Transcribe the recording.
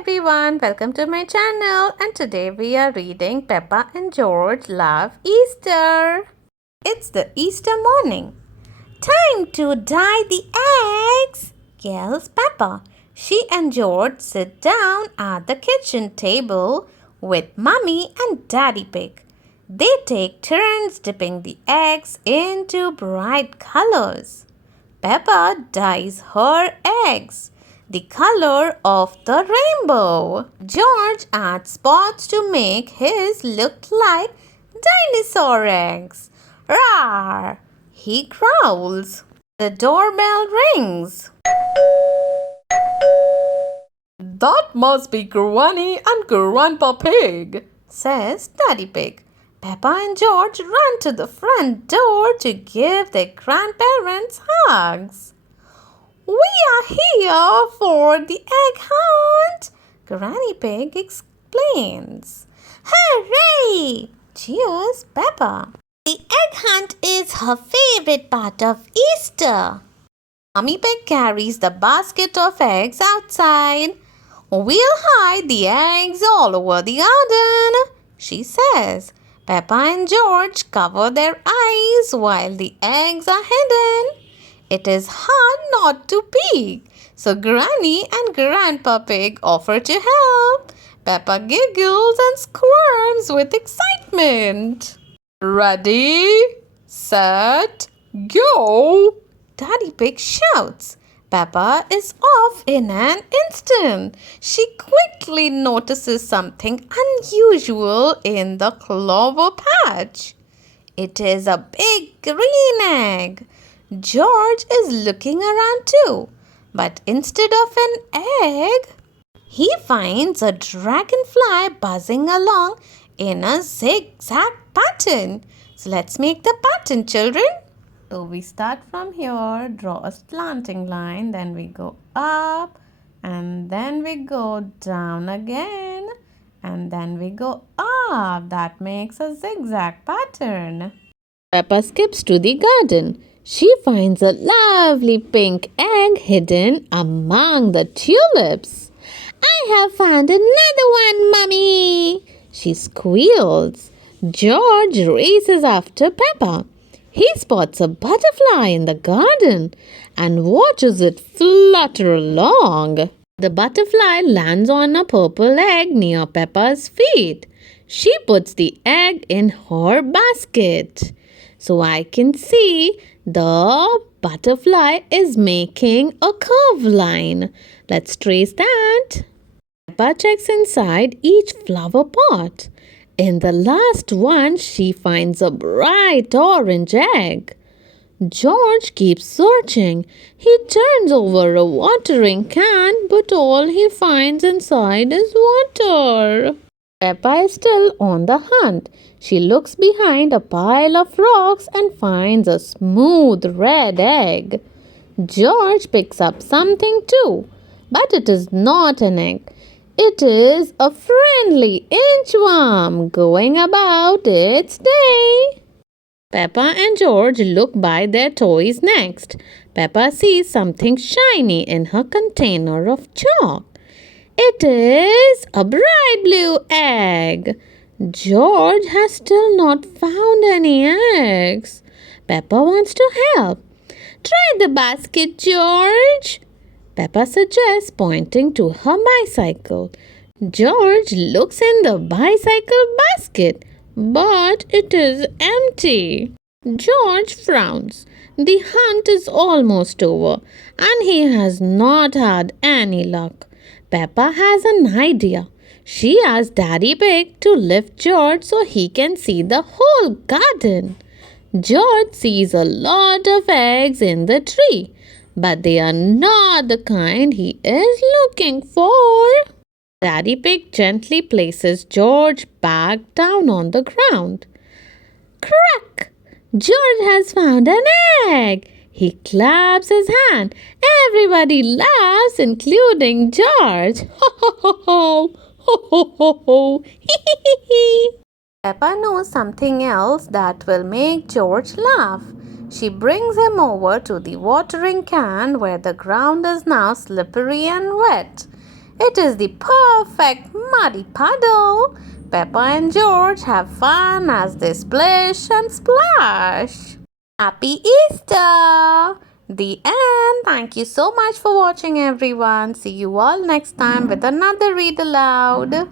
everyone, welcome to my channel, and today we are reading Peppa and George Love Easter. It's the Easter morning. Time to dye the eggs, yells Peppa. She and George sit down at the kitchen table with Mummy and Daddy Pig. They take turns dipping the eggs into bright colors. Peppa dyes her eggs the color of the rainbow. George adds spots to make his look like dinosaur eggs. Rawr! He growls. The doorbell rings. That must be Granny and Grandpa Pig, says Daddy Pig. Peppa and George run to the front door to give their grandparents hugs. We are here for the egg hunt, Granny Pig explains. Hooray! Cheers, Peppa. The egg hunt is her favorite part of Easter. Mummy Pig carries the basket of eggs outside. We'll hide the eggs all over the garden, she says. Peppa and George cover their eyes while the eggs are hidden. It is hard not to peek, so Granny and Grandpa Pig offer to help. Peppa giggles and squirms with excitement. Ready, set, go! Daddy Pig shouts. Peppa is off in an instant. She quickly notices something unusual in the clover patch. It is a big green egg. George is looking around too, but instead of an egg, he finds a dragonfly buzzing along in a zigzag pattern. So let's make the pattern, children. So we start from here, draw a slanting line, then we go up, and then we go down again, and then we go up. That makes a zigzag pattern. Peppa skips to the garden. She finds a lovely pink egg hidden among the tulips. I have found another one, Mummy, she squeals. George races after Peppa. He spots a butterfly in the garden and watches it flutter along. The butterfly lands on a purple egg near Peppa's feet. She puts the egg in her basket. So I can see the butterfly is making a curved line. Let's trace that. Peppa checks inside each flower pot. In the last one, she finds a bright orange egg. George keeps searching. He turns over a watering can, but all he finds inside is water. Peppa is still on the hunt. She looks behind a pile of rocks and finds a smooth red egg. George picks up something too, but it is not an egg. It is a friendly inchworm going about its day. Peppa and George look by their toys next. Peppa sees something shiny in her container of chalk. It is a bright blue egg. George has still not found any eggs. Peppa wants to help. Try the basket, George, Peppa suggests, pointing to her bicycle. George looks in the bicycle basket, but it is empty. George frowns. The hunt is almost over, and he has not had any luck. Peppa has an idea. She asks Daddy Pig to lift George so he can see the whole garden. George sees a lot of eggs in the tree, but they are not the kind he is looking for. Daddy Pig gently places George back down on the ground. Crack! George has found an egg. He claps his hand. Everybody laughs, including George. Ho ho ho ho! Ho ho ho ho! Hee hee hee! Peppa knows something else that will make George laugh. She brings him over to the watering can where the ground is now slippery and wet. It is the perfect muddy puddle. Peppa and George have fun as they splish and splash. Happy Easter! The end. Thank you so much for watching, everyone. See you all next time with another read aloud.